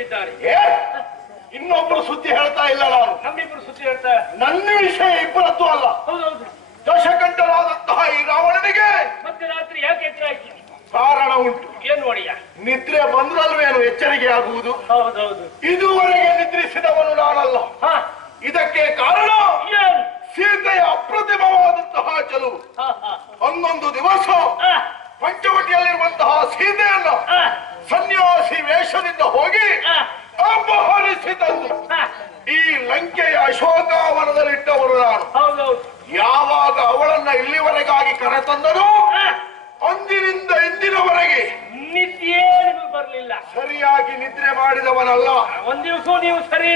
ಎಚ್ಚರಿದ್ದಾರೆ ಇನ್ನೊಬ್ರು ಸುದ್ದಿ ಹೇಳ್ತಾ ಇಲ್ಲ ನಾನು. ನಮ್ಮಿಬ್ರು ಸುದ್ದಿ ಹೇಳ್ತಾ ನನ್ನ ವಿಷಯ ಇಬ್ಬರದ್ದು ಅಲ್ಲ. ಹೌದೌದು ದಶಕಂಠರಾದಂತಹ ಈ ರಾವಣನಿಗೆ ಮಧ್ಯರಾತ್ರಿ ಯಾಕೆ ಎಚ್ಚರ ಆಯ್ತು ಕಾರಣ ಉಂಟು. ಏನ್ ಒಡೆಯ? ನಿದ್ರೆ ಬಂದ್ರಲ್ವೇನು ಎಚ್ಚರಿಕೆ ಆಗುವುದು? ಹೌದೌದು ಇದುವರೆಗೆ ನಿದ್ರಿಸಿದವನು ನಾನಲ್ಲ. ಹಾ. ಇದಕ್ಕೆ ಕಾರಣ ಏನ್? ಸೀತೆಯ ಅಪ್ರತಿಮವಾದಂತಹ ಚೆಲುವು. ಹನ್ನೊಂದು ದಿವಸ ಪಂಚವಟಿಯಲ್ಲಿರುವಂತಹ ಸೀತೆಯನ್ನ ಸನ್ಯಾಸಿ ವೇಷದಿಂದ ಹೋಗಿ ಅಪಹರಿಸಿದದ್ದು ಅಪಹರಿಸಿ ಈ ಲಂಕೆಯ ಅಶೋಕಾವನದಲ್ಲಿಟ್ಟವರು ನಾನು. ಯಾವಾಗ ಅವಳನ್ನ ಇಲ್ಲಿವರೆಗಾಗಿ ಕರೆತಂದರು ತಂದರು ಅಂದಿನಿಂದ ಇಂದಿನವರೆಗೆ. ನಿದ್ದೆ ಬರಲಿಲ್ಲ. ಸರಿಯಾಗಿ ನಿದ್ರೆ ಮಾಡಿದವನಲ್ಲ. ಒಂದ್ ದಿವಸ ನೀವು ಸರಿ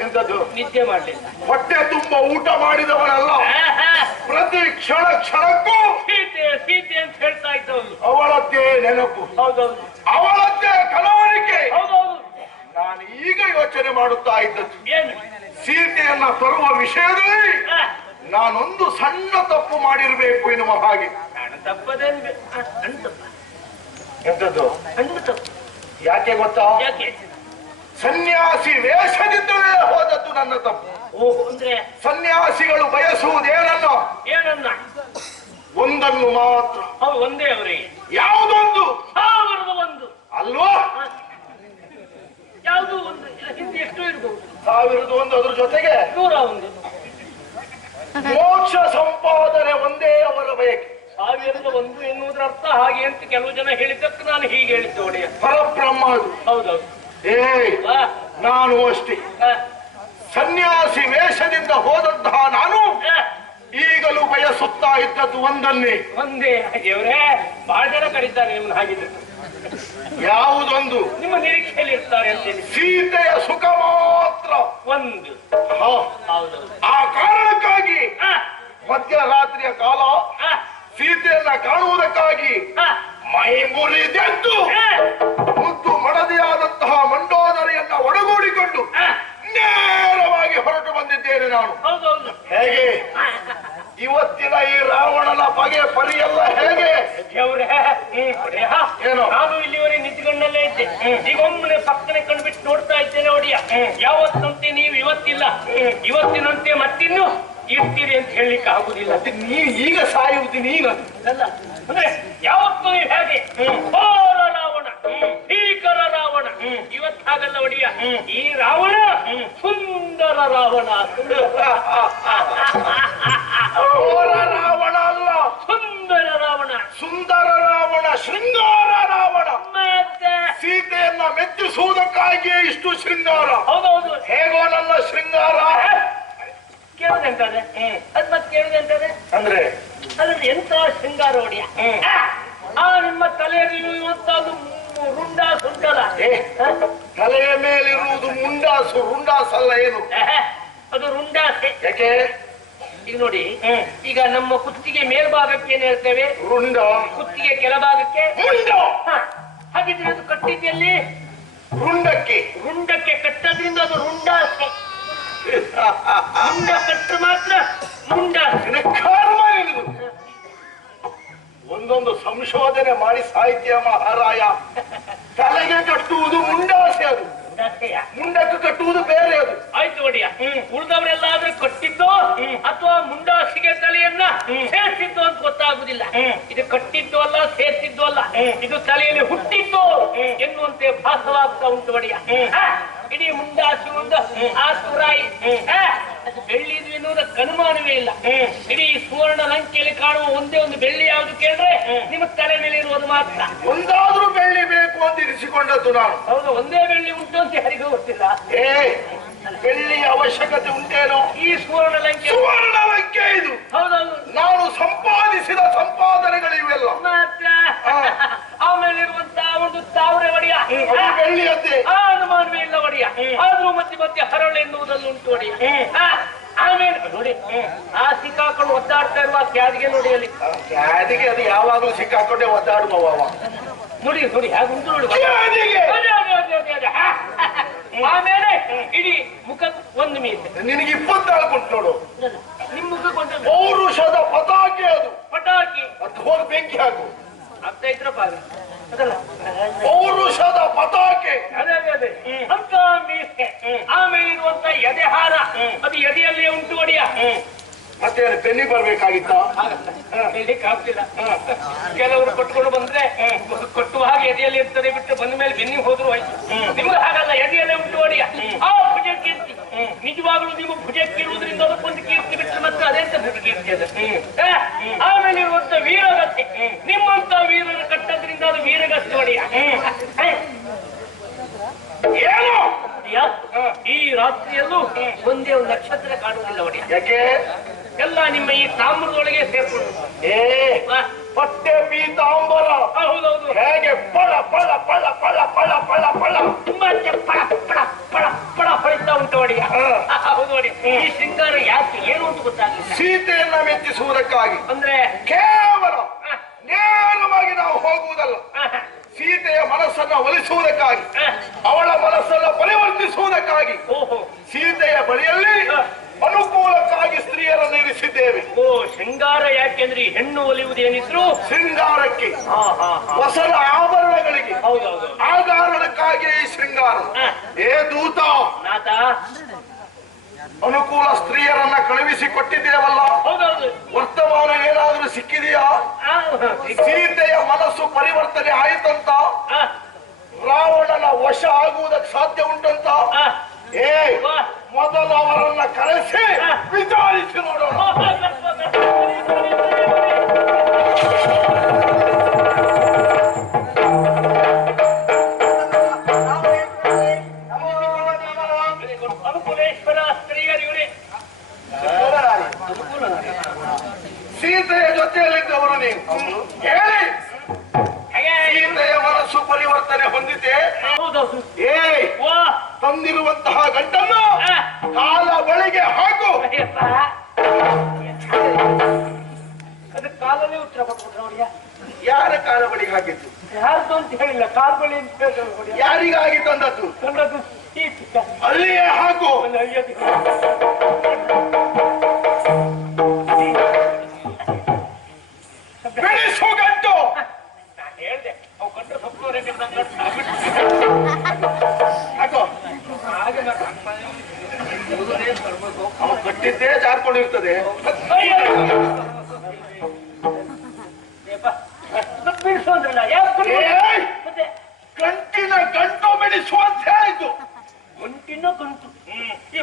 ಎಂತದ್ದು? ನಿದ್ದೆ ಮಾಡಲಿಲ್ಲ. ಹೊಟ್ಟೆ ತುಂಬ ಊಟ ಮಾಡಿದವನಲ್ಲ. ಪ್ರತಿ ಕ್ಷಣ ಕ್ಷಣಕ್ಕೂ ಸೀತೆ ಸೀತೆ ಅಂತ ಹೇಳ್ತಾ ಇದ್ದವನು. ಅವಳದ್ದೇ ನೆನಪು. ಹೌದೌದು. ಅವಳದ್ದೇ ಕಲವರಿಕೆ ನಾನು ಈಗ ಯೋಚನೆ ಮಾಡುತ್ತಾ ಇದ್ದದ್ದು. ಏನು? ಸೀತೆಯನ್ನ ತರುವ ವಿಷಯದಲ್ಲಿ ನಾನೊಂದು ಸಣ್ಣ ತಪ್ಪು ಮಾಡಿರ್ಬೇಕು ಎನ್ನುವ ಹಾಗೆ. ಎಂಥದ್ದು? ಯಾಕೆ ಗೊತ್ತಾ? ಸನ್ಯಾಸಿ ವೇಷದಿಂದಲೇ ಹೋದದ್ದು ನನ್ನ ತಪ್ಪು. ಸನ್ಯಾಸಿಗಳು ಬಯಸುವುದೇನನ್ನ ಏನನ್ನ? ಒಂದನ್ನು ಮಾತ್ರ. ಒಂದೇ ಅವರಿಗೆ ಯಾವುದೊಂದು ಸಾವಿರದ ಒಂದು ಅಲ್ವಾ ಆ, ಯಾವುದು ಒಂದು ಹಿಂದೆ ಎಷ್ಟು ಇರ್ಬೋದು ಸಾವಿರದ ಒಂದು ಅದ್ರ ಜೊತೆಗೆ ನೂರ ಒಂದು ಮೋಕ್ಷ ಸಂಪಾದನೆ ಒಂದೇ ಅವರ ಬಯಕೆ ಸಾವಿರದ ಒಂದು ಎನ್ನುವುದರ ಅರ್ಥ ಹಾಗೆ ಅಂತ ಕೆಲವು ಜನ ಹೇಳಿದ್ದಕ್ಕೆ ನಾನು ಹೀಗೆ ಹೇಳಿದ್ದೆ ಒಡೆಯ ಪರಬ್ರಹ್ಮ. ಅದು. ಹೌದೌದು. ಏ ನಾನು ಅಷ್ಟೇ. ಆ, ಸನ್ಯಾಸಿ ವೇಷದಿಂದ ಹೋದಂತಹ ನಾನು ಆ, ಈಗಲೂ ಬಯಸುತ್ತಾ ಇದ್ದದ್ದು ಒಂದನ್ನೇ. ಒಂದೇ. ದೇವ್ರೇ ಬಹಳ ಜನ ಕರೀತಾರೆ ನಿಮ್ಮನ್ನ ಹಾಗಿದ್ರೆ. ಯಾವುದೊಂದು? ನಿಮ್ಮ ನಿರೀಕ್ಷೆಯಲ್ಲಿ ಇರ್ತಾರೆ ಅಂತೇಳಿ. ಸೀತೆಯ ಸುಖ ಮಾತ್ರ. ಒಂದು. ಹ. ಹೌದೌದು. ಆ ಕಾರಣಕ್ಕಾಗಿ ಆ, ಮಧ್ಯರಾತ್ರಿಯ ಕಾಲ ಆ, ಸೀತೆಯನ್ನ ಕಾಣುವುದಕ್ಕಾಗಿ ಆ, ಮೈ ಮುರಿದೆದ್ದು ಆ, ಮುದ್ದು ಮಡದಿಯಾದಂತಹ ಮಂಡೋದರಿಯನ್ನ ಒಡಗೂಡಿಕೊಂಡು ನೇರವಾಗಿ ಹೊರಟು ಬಂದಿದ್ದೇನೆ ನಾನು. ಹೇಗೆ? ಇವತ್ತಿನ ಈ ರಾವಣನ ಬಗೆ ಪರಿಯಲ್ಲ ಹೇಗೆ? ಏನು? ನಾನು ಇಲ್ಲಿವರೆಗೆ ನಿಂತ್ಕೊಂಡಲ್ಲೇ ಇದ್ದೆ. ಈಗ ಒಮ್ಮೆ ಪಕ್ಕನೆ ಕಂಡುಬಿಟ್ಟು ನೋಡ್ತಾ ಇದ್ದೇನೆ ಒಡಿಯ. ಯಾವತ್ತಂತೆ ನೀವು ಇವತ್ತಿಲ್ಲ. ಇವತ್ತಿನಂತೆ ಮತ್ತಿನ್ನು ಇರ್ತೀರಿ ಅಂತ ಹೇಳಲಿಕ್ಕೆ ಆಗುದಿಲ್ಲ. ನೀವು ನೀ ಈಗ ಸಾಯುವುದು ನೀನು ಅಲ್ಲ ಅಂದ್ರೆ ಯಾವತ್ತೂ ನೀವು ಹೇಗೆ? ಘೋರ ರಾವಣ ಭೀಕರ ರಾವಣ ಇವತ್ತಾಗಲ್ಲ ಒಡಿಯ. ಈ ರಾವಣ ಸುಂದರ ರಾವಣ. ಘೋರ ರಾವಣ ಅಲ್ಲ. ಸುಂದರ ರಾವಣ. ಸುಂದರ ರಾವಣ ಶೃಂಗಾರ ರಾವಣ. ಮತ್ತೆ? ಸೀತೆಯನ್ನ ಮೆಚ್ಚಿಸುವುದಕ್ಕಾಗಿಯೇ ಇಷ್ಟು ಶೃಂಗಾರ. ಹೌದೌದು. ಹೇಗೋ ನನ್ನ ಶೃಂಗಾರ. ಕೇಳುದಂತದೆ ಅದ್ ಮತ್ತೆ ಕೇಳುದಂತಾರೆ ಅಂದ್ರೆ? ಅದ್ರ ಎಂತ ಶೃಂಗಾರ ಒಡಿಯ ಆ ನಿಮ್ಮ ತಲೆಯಲ್ಲಿ ಇರುವಂತದ್ದು ರುಂಡ ಉಂಟಲ್ಲ? ತಲೆಯ ಮೇಲಿರುವುದು ಮುಂಡಾಸು ರುಂಡಾಸಲ್ಲ ಏನು? ಅದು ರುಂಡಾಸೆ. ಯಾಕೆ? ಈಗ ನೋಡಿ ಈಗ ನಮ್ಮ ಕುತ್ತಿಗೆ ಮೇಲ್ಭಾಗಕ್ಕೆ ಏನ್ ಹೇಳ್ತೇವೆ? ರುಂಡ. ಕುತ್ತಿಗೆ ಕೆಳಭಾಗಕ್ಕೆ? ಹಾಗಿದ್ರೆ ಅದು ಕಟ್ಟಿದ್ದಲ್ಲಿ ರುಂಡಕ್ಕೆ. ರುಂಡಕ್ಕೆ ಕಟ್ಟದ್ರಿಂದ ಅದು ರುಂಡಾಸೆ. ಮುಂಡ ಕಟ್ಟ ಮಾತ್ರ ಮುಂಡ ಒಂದೊಂದು ಸಂಶೋಧನೆ ಮಾಡಿ ಸಾಹಿತ್ಯ ಮಹಾರಾಯ. ತಲೆಗೆ ಕಟ್ಟುವುದು ಮುಂಡಾಸೆ ಅದು. ಮುಂಡಾಸೆಯ ಮುಂಡಕ್ಕೆ ಕಟ್ಟುವುದು ಬೇರೆ ಅದು. ಆಯ್ತು ಒಡಿಯ. ಉಳಿದವರೆಲ್ಲಾದ್ರೂ ಕಟ್ಟಿದ್ದು ಅಥವಾ ಮುಂಡಾಸಿಗೆ ತಲೆಯನ್ನ ಸೇರ್ಸಿದ್ದು ಅಂತ ಗೊತ್ತಾಗುದಿಲ್ಲ. ಇದು ಕಟ್ಟಿದ್ದು ಅಲ್ಲ ಸೇರ್ಸಿದ್ದು ಅಲ್ಲ. ಇದು ತಲೆಯಲ್ಲಿ ಹುಟ್ಟಿದ್ದು ಎನ್ನುವಂತೆ ಭಾಸವಾಗ್ತಾ ಉಂಟು ಒಡಿಯ. ಇಡೀ ಮುಂಡಾಸಿ ಒಂದು ಆ ಸುರಾಯಿ. ಅದು ಬೆಳ್ಳಿದು ಎನ್ನುವುದಕ್ಕೆ ಅನುಮಾನವೇ ಇಲ್ಲ. ಇಡೀ ಸುವರ್ಣ ಲಂಕೆಯಲ್ಲಿ ಕಾಣುವ ಒಂದೇ ಒಂದು ಬೆಳ್ಳಿ ಯಾವುದು ಕೇಳಿದ್ರೆ ನಿಮ್ಮ ತಲೆ ಮೇಲೆ ಇರುವುದು ಮಾತ್ರ. ಒಂದಾದ್ರೂ ಬೆಳ್ಳಿ ಬೇಕು ಅಂತ ಇರಿಸಿಕೊಂಡದ್ದು ನಾನು. ಹೌದು ಒಂದೇ ಬೆಳ್ಳಿ ಉಂಟು ಅಂತ ಯಾರಿಗೂ ಗೊತ್ತಿಲ್ಲ. ಏ ಅಲ್ಲ ಬೆಳ್ಳಿಯ ಅವಶ್ಯಕತೆ ಉಂಟೇನೋ? ಈ ಸುವರ್ಣ ಲಂಕೆ ಸುವರ್ಣ ಲಂಕೆ ಇದು. ಹೌದೌದು. ನಾನು ಸಂಪಾದಿಸಿದ ಸಂಪಾದನೆಗಳು ಇವೆಲ್ಲ. ಆಮೇಲೆ ಇರುವಂತಹ ಒಂದು ತಾವರೆ ಒಡೆಯ. ಬೆಳ್ಳಿಯದ್ದೇ. ಅನುಮಾನವೇ ಇಲ್ಲ ಒಡೆಯ. ಆದ್ರೂ ಮತ್ತೆ ಮತ್ತೆ ಹರಳು ಎನ್ನುವುದನ್ನು ಉಂಟು ಒಡೆಯ. ಆಮೇಲೆ ನೋಡಿ. ಆ ಸಿಕ್ಕಾಕೊಂಡು ಒದ್ದಾಡ್ತಾ ಇರುವ ಕ್ಯಾದಿಗೆ ನೋಡಿ ಅಲ್ಲಿ. ಕ್ಯಾದಿಗೆ ಅದು ಯಾವಾಗಲೂ ಸಿಕ್ಕಾಕೊಂಡೆ ಒದ್ದಾಡುವ ಮುಡಿ ನೋಡಿ ನೋಡಿ ಹಾಗೆ ಉಂಟು ನೋಡಿ ಕ್ಯಾದಿಗೆ ಅದೇ, ಅದೇ, ಅದೇ, ಅದೇ, ಅದೇ. ಹಾ. ಆಮೇಲೆ ಇಡೀ ಮುಖ ಒಂದು ಮೀಸೆ ನಿನಗೆ ಇಪ್ಪತ್ತಾಳು ಕೊಟ್ಟು ನೋಡು. ನಿಮ್ ಮುಖ ಕೊಟ್ಟು ಪೌರುಷದ ಪತಾಕೆ ಅದು. ಪಟಾಕಿ. ಅದು ಹೋಗಿ ಬೆಂಕಿ ಹಾಕು. ಆಗ್ತಾ ಇದ್ರಪ್ಪ ಅದು. ಅದಲ್ಲ. ಪೌರುಷದ ಪತಾಕೆ. ಅದೇ ಅದೇ ಅದೇ. ಅಂತ ಮೀಸೆ. ಆಮೇಲೆ ಇರುವಂತ ಎದೆಹಾರ. ಅದು ಎದೆಯಲ್ಲೇ ಉಂಟು ಒಡೆಯ. ಮತ್ತೆ ಬೆನ್ನಿ ಬರ್ಬೇಕಾಗಿತ್ತ? ಆಗ್ತಿಲ್ಲ. ಕೆಲವರು ಕೊಟ್ಕೊಂಡು ಬಂದ್ರೆ ಕೊಟ್ಟುವ ಹಾಗೆ ಎದೆಯಲ್ಲಿ ಇರ್ತದೆ ಬಿಟ್ಟು. ಬಂದ ಮೇಲೆ ಬೆನ್ನಿ ಹೋದ್ರು ಆಯ್ತು. ನಿಮ್ಗೆ ಹಾಗಲ್ಲ ಎದೆಯಲ್ಲೇ ಉಂಟು ಒಡೆಯ ಆ ಭುಜ ಕೀರ್ತಿ ನಿಜವಾಗ್ಲೂ ನೀವು ಭುಜ ಕೀರುವುದರಿಂದ ಅದಕ್ಕೊಂದು ಕೀರ್ತಿ ಬಿಟ್ಟರೆ ಮತ್ತೆ ಅದೆಂತ ಭುಜ ಕೀರ್ತಿ ಅದು? ಆಮೇಲೆ ಇರುವಂತ ವೀರಗತಿ. ನಿಮ್ಮಂತ ವೀರನ ಕಟ್ಟದ್ರಿಂದ ಅದು ವೀರಗತಿ ಒಡೆಯ ಏನು? ಈ ರಾತ್ರಿಯಲ್ಲೂ ಒಂದೇ ಒಂದು ನಕ್ಷತ್ರ ಕಾಣುವುದಿಲ್ಲ ಒಡೆಯ. ಯಾಕೆ? ಎಲ್ಲ ನಿಮ್ಮ ಈ ತಾಮ್ರದೊಳಗೆ ಸೇರ್ಕೊಂಡು. ಏ ಪಟ್ಟೆ ಹೊಟ್ಟೆ ಪೀತಾಂಬರ ಹೌದೌದು. ಹೇಗೆ ಪಳ ಪಳ ಪಳ ಪಳ ಪಳ ಪಳ ಪಳ ತುಂಬಾ ಚ- ಪಳ ಪಳ ಪಳ ಪಳ ಹೊಳಿತಾ ಉಂಟು ಒಡೆಯ ಹಾ. ಹೌದು ಒಡೆಯ ಈ ಶೃಂಗಾರ ಯಾಕೆ ಏನು ಅಂತ ಗೊತ್ತಾಗಲಿಲ್ಲ ಸೀತೆಯನ್ನ ಮೆಚ್ಚಿಸುವುದಕ್ಕಾಗಿ ಅಂದ್ರೆ ಕೇವಲ ಆ, ನೇರವಾಗಿ ನಾವು ಹೋಗುವುದಲ್ಲ ಆ, ಸೀತೆಯ ಮನಸ್ಸನ್ನ ಒಲಿಸುವುದಕ್ಕಾಗಿ ಆ, ಅವಳ ಮನಸ್ಸನ್ನ ಪರಿವರ್ತಿಸುವುದಕ್ಕಾಗಿ ಓಹೋ ಸೀತೆಯ ಬಳಿಯಲ್ಲಿ ಅನುಕೂಲಕ್ಕಾಗಿ ಸ್ತ್ರೀಯರನ್ನು ಇರಿಸಿದ್ದೇವೆ ಓ ಶೃಂಗಾರ ಯಾಕೆಂದ್ರೆ ಈ ಹೆಣ್ಣು ಒಲಿಯುವುದೇನಿದ್ರು ಶೃಂಗಾರಕ್ಕೆ. ಹೊಸದ ಆಭರಣಗಳಿಗೆ. ಹೌದೌದು ಆ ಕಾರಣಕ್ಕಾಗಿ ಈ ಶೃಂಗಾರ. ಏ ದೂತ! ನಾಥ ಅನುಕೂಲ ಸ್ತ್ರೀಯರನ್ನ ಕಳುಹಿಸಿ ಕೊಟ್ಟಿದ್ದೇವಲ್ಲ ವರ್ತಮಾನ ಏನಾದ್ರೂ ಸಿಕ್ಕಿದೆಯಾ? ಸೀತೆಯ ಮನಸ್ಸು ಪರಿವರ್ತನೆ ಆಯಿತಂತ? ರಾವಣನ ವಶ ಆಗುವುದಕ್ಕೆ ಸಾಧ್ಯ ಉಂಟಂತ? ಏ. ಮೊದಲು ಅವರನ್ನ ಕರೆಸಿ ವಿಚಾರಿಸಿ ನೋಡೋಣ. ಹೌದೌದು. ಏ ವಾ. ತಂದಿರುವಂತಹ ಗಂಟನ್ನು ಕಾಲ ಬಳಿಗೆ ಹಾಕು. ಅಯ್ಯಪ್ಪ. ಅದು ಕಾಲಲ್ಲಿ ಉತ್ತರ ಕೊಟ್ಬಿಟ್ರೆ ಅವ್ರಿಗೆ ಯಾರ ಕಾಲ ಬಳಿಗೆ ಹಾಕಿದ್ದು? ಯಾರ್ದು ಅಂತ ಹೇಳಿಲ್ಲ ಕಾಲ ಬಳಿ ಅಂತ ಹೇಳಿದ್ರು. ಯಾರಿಗಾಗಿ ತಂದದ್ದು? ತಂದದ್ದು ಅಲ್ಲಿಯೇ ಹಾಕು. ಬಿಡಿಸು ಗಂಟು ನಾನು ಹೇಳ್ದೆ. ಅವು ಸೊಪ್ಪುವರೆಗೆ ನಂಗೆ ಹಾಕು ಹಾಗೆ. ಅವ ಕಟ್ಟಿದ್ದೇ ಜಾರ್ಕೊಂಡಿರ್ತದೆ. ಯಾಕೆ ಗಂಟಿನ ಗಂಟು ಬಿಡಿಸು ಅಂತ ಹೇಳಿದ್ದು ಗಂಟಿನ ಗಂಟು. ಈ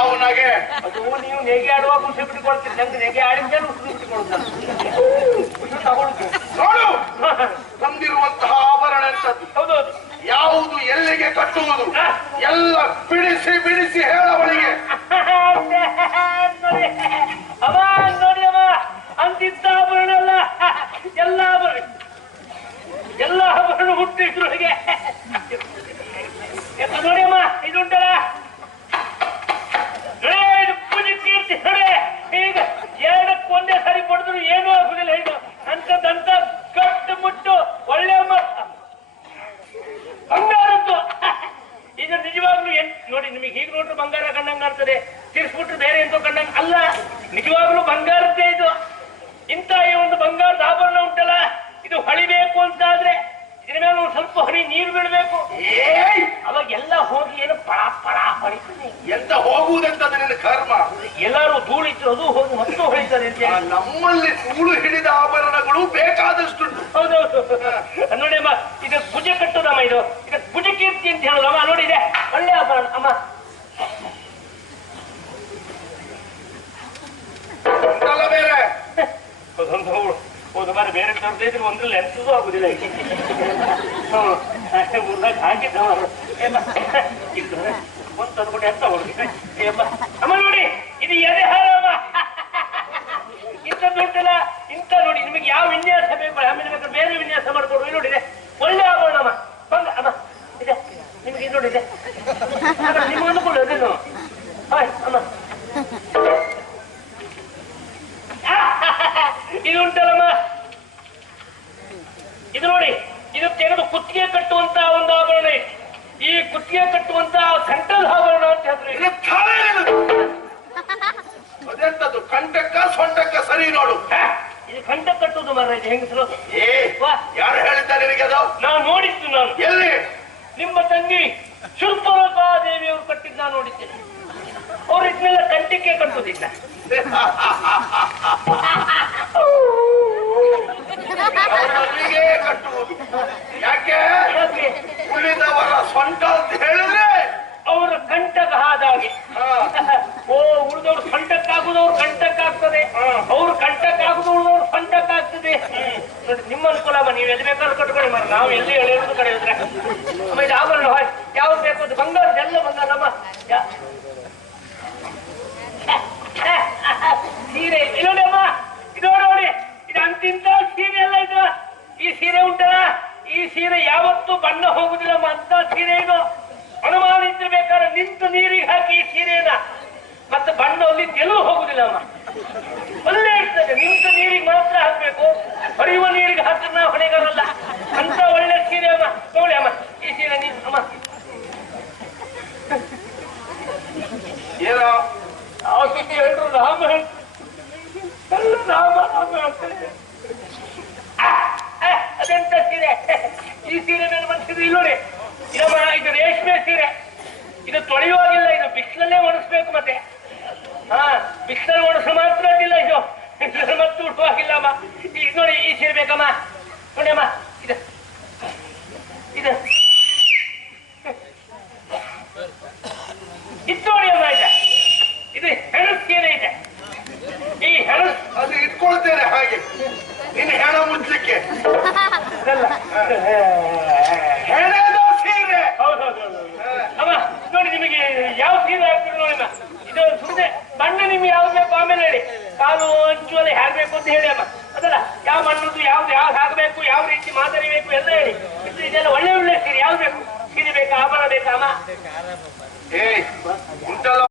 ಇದು ಯಾವ ನಗೆ ಅದು ನೀವು ನೆಗೆ ಆಡುವ ಉಸಿರು ಬಿಟ್ಟುಕೊಳ್ತೀರಿ. ನಂಗೆ ನೆಗೆ ಆಡಿದ್ಮೇಲೆ ಉಸಿರು ಬಿಟ್ಟುಕೊಳ್ಳುದು ಉಸಿರು ನೋಡು! ಆಭರಣ ಹೌದೌದು ಯಾವುದು ಎಲ್ಲಿಗೆ ಕಟ್ಟುವುದು? ಎಲ್ಲ ಬಿಡಿಸಿ ಬಿಡಿಸಿ ಹೇಳವಳಿಗೆ. ಅವ ನೋಡಿ ಅವ ಅಂತಿದ್ದ ಆಭರಣ ಅಲ್ಲ. ಎಲ್ಲ ಆಭರಣ. ಎಲ್ಲ ಆಭರಣ ಹುಟ್ಟಿದ್ರೊಳಗೆ ಎತ್ತ ನೋಡಿ ಅಮ್ಮ ಇದುಂಟಲ್ಲ ನೋಡಿ ಇದು ಪೂಜೆ ಕೀರ್ತಿ ನೋಡಿ ಈಗ ಎರಡಕ್ಕೆ ಒಂದೇ ಸಾರಿ ಪಡೆದ್ರು ಏನೂ ಆಗುದಿಲ್ಲ ಇದು ಎಂತದಂತ ಕಟ್ಟು ಮುಟ್ಟು ಒಳ್ಳೆ ಮ- ಬಂಗಾರದ್ದು ಇದು ನಿಜವಾಗ್ಲೂ ಎನ್ ನೋಡಿ ನಿಮಗೆ ಹೀಗೆ ನೋಡ್ರೆ ಬಂಗಾರ ಕಂಡಂಗ್ ಕಾಣ್ತದೆ ತಿರ್ಸ್ಬಿಟ್ರೆ ಬೇರೆ ಎಂತೋ ಕಂಡಂಗ್ ಅಲ್ಲ ನಿಜವಾಗ್ಲೂ ಬಂಗಾರದ್ದೇ ಇದು ಇಂಥ ಈ ಒಂದು ಬಂಗಾರದ ಆಭರಣ ಉಂಟಲ್ಲ ಇದು ಹೊಳಿಬೇಕು ಅಂತ ಆದ್ರೆ ಇದ್ರ ಮೇಲೆ ಒಂದು ಸ್ವಲ್ಪ ಹನಿ ನೀರು ಬೀಳ್ಬೇಕು ಏಯ್! ಅವಾಗ ಎಲ್ಲ ಹೋಗಿ ಏನು ಪಳ ಪಳ ಹೊಳಿತದೆ ಎಂತ ಹೋಗುವುದಂತ ನಿನ್ನ ಕರ್ಮ. ಎಲ್ಲರೂ ಧೂಳಿತ್ತು ಅದು ಹೋಗಿ ಮತ್ತು ಹೊಳಿತದೆ ಅಂತ ಆ, ನಮ್ಮಲ್ಲಿ ಧೂಳು ಹಿಡಿದ ಆಭರಣಗಳು ಬೇಕಾದಷ್ಟು. ಹೌದೌದು. ನೋಡಿ ಅಮ್ಮ ಇದು ಭುಜ ಕಟ್ಟುದಮ್ಮ ಇದು. ಇದು ಭುಜ ಕೀರ್ತಿ ಅಂತ ಹೇಳೋದಮ್ಮ ನೋಡಿ ಇದೆ. ಒಳ್ಳೆ ಆಭರಣ ಅಮ್ಮ. ಬೇರೆ. ಹೌದು ಬಾರಿ ತರದೇ ಇದ್ರೆ ಒಂದ್ರಲ್ಲಿ ಎಂತದೂ ಆಗುದಿಲ್ಲ ಊರ್ದಾಗ ಹಾಕಿದ್ದವರು ಒಂದು ತಂದ್ಬಿಟ್ಟು ಎಂತ ಅಮ್ಮ ನೋಡಿ, ಇದು ಎದೆ ಹಾರಮ್ಮ ಇಂಥ ಉಂಟಲ್ಲ ಇಂಥ ನೋಡಿ, ನಿಮಗೆ ಯಾವ ವಿನ್ಯಾಸ ಬೇಕು? ಆಮೇಲೆ ಬೇಕಾದ್ರೆ ಬೇರೆ ವಿನ್ಯಾಸ ಮಾಡ್ಕೊಡು. ಇಲ್ಲಿ ನೋಡಿದೆ ಒಳ್ಳೆ ಆಗೋಣ ಅಮ್ಮ. ಬಂದ ಅಮ್ಮ, ಇದೆ. ನಿಮಗೆ ನೋಡಿದೆ ನಿಮ್ಗೆ ಅನುಕೂಲ ಅದನ್ನು ಹಾಯ್, ಅಮ್ಮ. ಇದು ಉಂಟಲ್ಲಮ್ಮ. ಇದು ನೋಡಿ ಇದು ತೆಗೆದು ಕುತ್ತಿಗೆ ಕಟ್ಟುವಂತ ಒಂದು ಆಭರಣ. ಈ ಕುತ್ತಿಗೆ ಕಟ್ಟುವಂತ ಕಂಠದ ಆಭರಣ ಅಂತ ಹೇಳಿದ್ರೆ. ಅದೆಂತದ್ದು? ಕಂಠಕ್ಕ ಸೊಂಟಕ್ಕ ಸರಿ ನೋಡು. ಇದು ಕಂಠ ಕಟ್ಟುವುದು ಮರ ಇದು ಹೆಂಗಸರು? ಏ ಯಾರು ಹೇಳಿದ್ದಾರೆ ನಿನಗೆ ಅದು? ನಾನು ನೋಡಿದ್ದು ನಾನು. ಎಲ್ಲಿ? ನಿಮ್ಮ ತಂಗಿ ಶುಲ್ಪರಕಾ ದೇವಿಯವರು ಕಟ್ಟಿದ್ದು ನಾನು ನೋಡಿದ್ದೇನೆ ಅವ್ರು ಇದನ್ನೆಲ್ಲ ಕಂಠಕ್ಕೆ ಕಟ್ಟುವುದಿಲ್ಲ ಅವರಿಗೆ ಕಟ್ಟುವುದು ಯಾಕೆ ಯಾಕೆ ಉಳಿದವರ ಸೊಂಟ ಅಂತ ಹೇಳಿದ್ರೆ ಅವರ ಕಂಠಕ ಹಾದಾಗೆ ಹಾ, ಓ ಉಳಿದವ್ರು ಕಂಠಕ್ಕಾಗುದವ್ರು ಕಂಠಕ್ಕಾಗ್ತದೆ ಅವ್ರು ಅವ್ರು ಕಂಠಕ್ಕಾಗ್ತದೆ ನೋಡಿ, ನಿಮ್ಮ ಅನುಕೂಲ ನೀವು ಎಲ್ಲಿ ಬೇಕಾದ್ರೂ ಕಟ್ಕೊಳ್ಳಿ ಮರ ನಾವು ಎಲ್ಲಿ ಎಳೆಯೋದು ಕಡೆ ಇದ್ರೆ. ಆಮೇಲೆ ಆಭರಣ ಯಾವ್ದು ಬೇಕು ಅದು? ಬಂಗಾರ, ಎಲ್ಲ ಬಂಗಾರ ಸೀರೆ ಇಲ್ಲಿ ಅಮ್ಮ. ಇದು ನೋಡಿ ಇದು ಅಂತಿಂತ ಸೀರೆ ಎಲ್ಲ ಇದು. ಈ ಸೀರೆ ಉಂಟಲ್ಲ. ಈ ಸೀರೆ ಯಾವತ್ತೂ ಬಣ್ಣ ಹೋಗುದಿಲ್ಲಮ್ಮ ಅಂತ ಸೀರೆ ಇದು. ಅನುಮಾನ ಇದ್ರೆ ಬೇಕಾದ್ರೆ ನಿಂತು ನೀರಿಗೆ ಹಾಕಿ ಈ ಸೀರೆನ. ಮತ್ತೆ ಬಣ್ಣ ತೆಲುಗು ಹೋಗುದಿಲ್ಲ ಅಮ್ಮ. ಒಳ್ಳೆ ಇರ್ತದೆ. ನಿಂತ ನೀರಿಗೆ ಮಾತ್ರ ಹಾಕ್ಬೇಕು. ಹೊಡೆಯುವ ನೀರಿಗೆ ಹಾಕಿದ್ರೆ ನಾವು ಹೊಣೆಗಾರಲ್ಲ. ಅಂತ ಒಳ್ಳೆ ಸೀರೆ ಅಮ್ಮ. ನೋಡಿ ಅಮ್ಮ. ಈ ಸೀರೆ ನೀನು ಅಮ್ಮ. ಏನೋ? ಆ ಸುದ್ದಿ ಹೇಳ್ರು? ರಾಮ ಎಲ್ಲ ರಾಮ ರಾಮ ಹೇಳ್ತಾರೆ. ಅದೆಂತ ಸೀರೆ? ಈ ಸೀರೆ ಮೇಲೆ ಮನಸ್ಸಿದ್ರು ಇಲ್ಲ ನೋಡಿ. ಇದಮ್ಮ ಇದು ರೇಷ್ಮೆ ಸೀರೆ. ಇದು ತೊಳೆಯುವಾಗಿಲ್ಲ. ಇದು ಬಿಸಿಲಲ್ಲೇ ಒಣಸ್ಬೇಕು ಮತ್ತೆ. ಹಾ ಬಿಸಿಲಲ್ಲಿ ಒಣಸ ಮಾತ್ರ ಅಡ್ಡಿಲ್ಲ ಇದು. ಮತ್ತೆ ಉಡುವಾಗಿಲ್ಲ ಅಮ್ಮ. ಈಗ ನೋಡಿ ಈ ಸೀರೆ ಬೇಕಮ್ಮ. ನೋಡಿ ಅಮ್ಮ ಇದು. ಇದು. ಇದು ನೋಡಿ ಅಮ್ಮ ಇದೆ. ಇದು ಹೆಣಸ್ಕೇನೆ ಇದೆ. ಈ ಹೆಣಸ್ ಅದು ಇಟ್ಕೊಳ್ತೇನೆ ಹಾಗೆ. ನಿನ್ನ ಹೆಣ ಮುಚ್ಚಲಿಕ್ಕೆ ಹೆಣದ ಸೀರೆ. ಹೌದೌದು ಅಮ್ಮ ನೋಡಿ ನಿಮಗೆ ಯಾವ ಸೀರೆ ಹಾಕ್ತೀರಿ ನೋಡಿ ಅಮ್ಮ. ಇದು ಸುಮ್ಮನೆ ಬಣ್ಣ ನಿಮ್ಗೆ ಯಾವ್ದು ಬೇಕು ಆಮೇಲೆ ಹೇಳಿ. ಕಾಲು ಅಂಚುವಲ್ಲಿ ಹೇಗೆ ಬೇಕು ಅಂತ ಹೇಳಿ ಅಮ್ಮ. ಅದಲ್ಲ, ಯಾವ ಮಣ್ಣದು, ಯಾವ್ದು ಯಾವ್ದು ಹಾಕಬೇಕು, ಯಾವ ರೀತಿ ಮಾದರಿ ಬೇಕು ಎಲ್ಲ ಹೇಳಿ. ಇದು ಇದೆಲ್ಲ ಒಳ್ಳೆ ಒಳ್ಳೆ ಸೀರೆ. ಯಾವ್ದು ಬೇಕು? ಸೀರೆ ಬೇಕಾ, ಆಭರಣ ಬೇಕಾ, ಅಮ್ಮ?